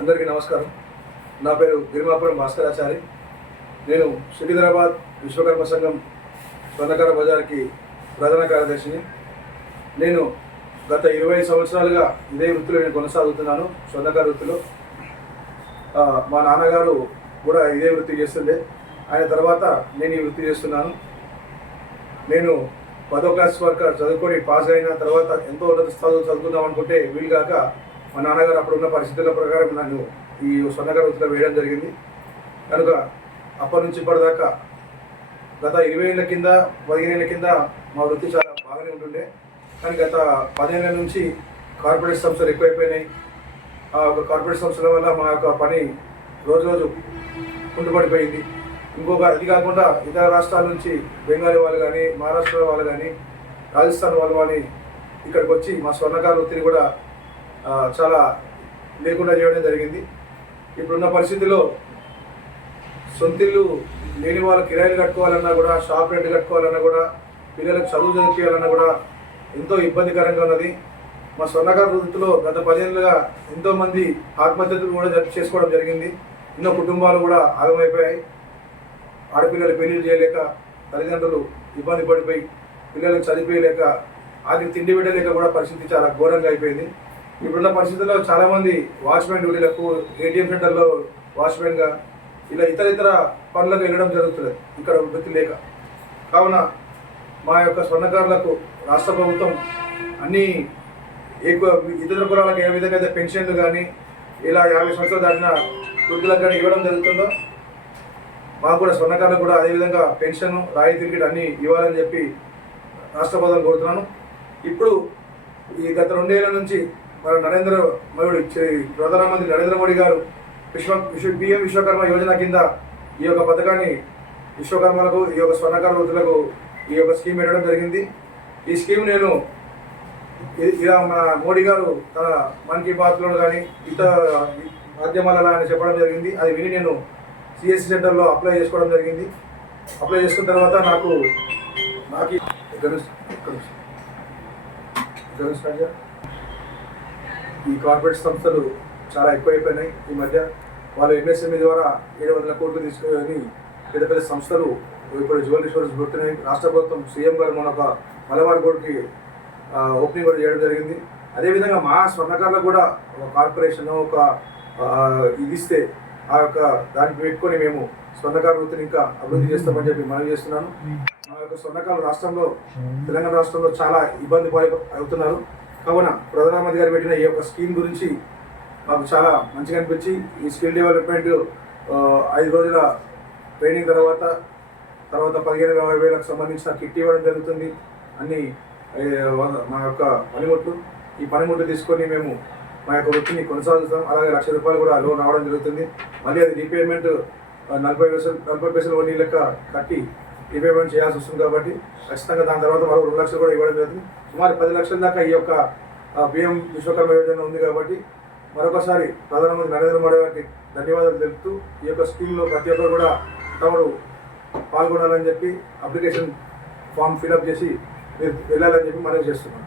అందరికీ నమస్కారం. నా పేరు గిరిమాపురం భాస్కరాచారి. నేను సికింద్రాబాద్ విశ్వకర్మ సంఘం స్వర్ణకార బజార్కి ప్రధాన కార్యదర్శిని. నేను గత 20 సంవత్సరాలుగా ఇదే వృత్తిలో నేను కొనసాగుతున్నాను. స్వర్ణకార వృత్తిలో మా నాన్నగారు కూడా ఇదే వృత్తి చేస్తుండే. ఆయన తర్వాత నేను ఈ వృత్తి చేస్తున్నాను. నేను 10వ క్లాస్ వరకు చదువుకొని పాస్ అయిన తర్వాత ఎంతో ఉన్నత స్థాయిలో చదువుకుందాం అనుకుంటే వీలుగాక మా నాన్నగారు అప్పుడున్న పరిస్థితుల ప్రకారం నన్ను ఈ స్వర్ణకార వృత్తిలో వేయడం జరిగింది. కనుక అప్పటి నుంచి ఇప్పటిదాకా గత 20 ఏళ్ళ కింద 15 ఏళ్ళ కింద మా వృత్తి చాలా బాగానే ఉంటుండే. కానీ గత 10 ఏళ్ళ నుంచి కార్పొరేట్ సంస్థలు ఎక్కువైపోయినాయి. ఆ ఒక కార్పొరేట్ సంస్థల వల్ల మా యొక్క పని రోజు రోజు కుంటుపడిపోయింది. ఇంకొక అది కాకుండా ఇతర రాష్ట్రాల నుంచి బెంగాలీ వాళ్ళు కానీ, మహారాష్ట్ర వాళ్ళు కానీ, రాజస్థాన్ వాళ్ళు కానీ ఇక్కడికి వచ్చి మా స్వర్ణకార వృత్తిని కూడా చాలా లేకుండా చేయడం జరిగింది. ఇప్పుడున్న పరిస్థితుల్లో సొంతిల్లు లేని వాళ్ళు కిరాయిలు కట్టుకోవాలన్నా కూడా, షాప్ రెంట్ కట్టుకోవాలన్నా కూడా, పిల్లలకు చదువు చదివించాలన్నా కూడా ఎంతో ఇబ్బందికరంగా ఉన్నది. మా స్వర్ణకార వృత్తిలో గత 10 ఏళ్ళుగా ఎంతోమంది ఆత్మహత్యలు కూడా చేసుకోవడం జరిగింది. ఎన్నో కుటుంబాలు కూడా ఆగమైపోయాయి. ఆడపిల్లలు పెళ్లిళ్ళు చేయలేక, తల్లిదండ్రులు ఇబ్బంది పడిపోయి, పిల్లలకు చదివిపోయలేక, ఆఖరి తిండి పెట్టలేక కూడా పరిస్థితి చాలా ఘోరంగా అయిపోయింది. ఇప్పుడున్న పరిస్థితుల్లో చాలామంది వాచ్మెన్ డ్యూటీలకు, ఏటీఎం సెంటర్లో వాచ్మెన్గా ఇలా ఇతర పనులకు వెళ్ళడం జరుగుతుంది ఇక్కడ వృత్తి లేక. కావున మా యొక్క స్వర్ణకారులకు రాష్ట్ర ప్రభుత్వం అన్ని ఇతర కులాలకు ఏ విధంగా అయితే పెన్షన్లు కానీ, ఇలా 50 సంవత్సరాలు దాటిన వృద్ధులకు కానీ ఇవ్వడం జరుగుతుందో మాకు కూడా స్వర్ణకారులకు కూడా అదేవిధంగా పెన్షన్, రాయితీలు అన్నీ ఇవ్వాలని చెప్పి రాష్ట్ర ప్రభుత్వం కోరుతున్నాను. ఇప్పుడు ఈ గత 2 ఏళ్ల నుంచి మన ప్రధానమంత్రి నరేంద్ర మోడీ గారు PM విశ్వకర్మ యోజన కింద ఈ యొక్క పథకాన్ని విశ్వకర్మలకు, ఈ యొక్క స్వర్ణకార వృత్తులకు ఈ యొక్క స్కీమ్ పెట్టడం జరిగింది. ఈ స్కీమ్ నేను ఇలా మన మోడీ గారు తన మన్ కీ బాత్లో కానీ ఇతర మాధ్యమాలలో ఆయన చెప్పడం జరిగింది. అది విని నేను CSC సెంటర్లో అప్లై చేసుకోవడం జరిగింది. అప్లై చేసుకున్న తర్వాత నాకు ఈ కార్పొరేట్ సంస్థలు చాలా ఎక్కువైపోయినాయి. ఈ మధ్య వాళ్ళు MSME ద్వారా 700 కోట్లు తీసుకొని పెద్ద పెద్ద సంస్థలు ఇప్పుడు జ్యువెలరీ స్టోర్స్ పెడుతున్నాయి. రాష్ట్ర ప్రభుత్వం CM గారు మన ఒక మలబార్ కోర్టుకి ఓపెనింగ్ కూడా చేయడం జరిగింది. అదేవిధంగా మా స్వర్ణకారులకు కూడా ఒక కార్పొరేషన్ ఒక ఇది ఇస్తే ఆ యొక్క దాన్ని పెట్టుకొని మేము స్వర్ణకార వృత్తిని ఇంకా అభివృద్ధి చేస్తామని చెప్పి మనవి చేస్తున్నాను. మా యొక్క స్వర్ణకారులు రాష్ట్రంలో, తెలంగాణ రాష్ట్రంలో చాలా ఇబ్బంది అవుతున్నారు. కావున ప్రధానమంత్రి గారు పెట్టిన ఈ యొక్క స్కీమ్ గురించి మాకు చాలా మంచిగా అనిపించి ఈ స్కిల్ డెవలప్మెంట్ 5 రోజుల ట్రైనింగ్ తర్వాత 15,000-20,000కు సంబంధించిన కిట్ ఇవ్వడం జరుగుతుంది. అన్ని మా యొక్క పనిముట్లు, ఈ పనిముట్లు తీసుకొని మేము మా యొక్క వృత్తిని కొనసాగిస్తాం. అలాగే ₹1,00,000 కూడా లోన్ రావడం జరుగుతుంది. మళ్ళీ అది రీపేమెంట్ 40 పైసలు వడ్డీ లెక్క కట్టి రీపేమెంట్ చేయాల్సి వస్తుంది. కాబట్టి ఖచ్చితంగా దాని తర్వాత మరో 2 లక్షలు కూడా ఇవ్వడం జరుగుతుంది. సుమారు 10 లక్షల దాకా ఈ యొక్క PM విశ్వకర్మ యోజన ఉంది. కాబట్టి మరొకసారి ప్రధానమంత్రి నరేంద్ర మోడీ గారికి ధన్యవాదాలు తెలుపుతూ ఈ యొక్క స్కీమ్లో ప్రతి ఒక్కరు కూడా తమరు పాల్గొనాలని చెప్పి అప్లికేషన్ ఫామ్ ఫిలప్ చేసి వెళ్ళాలని చెప్పి మనం చేస్తున్నాం.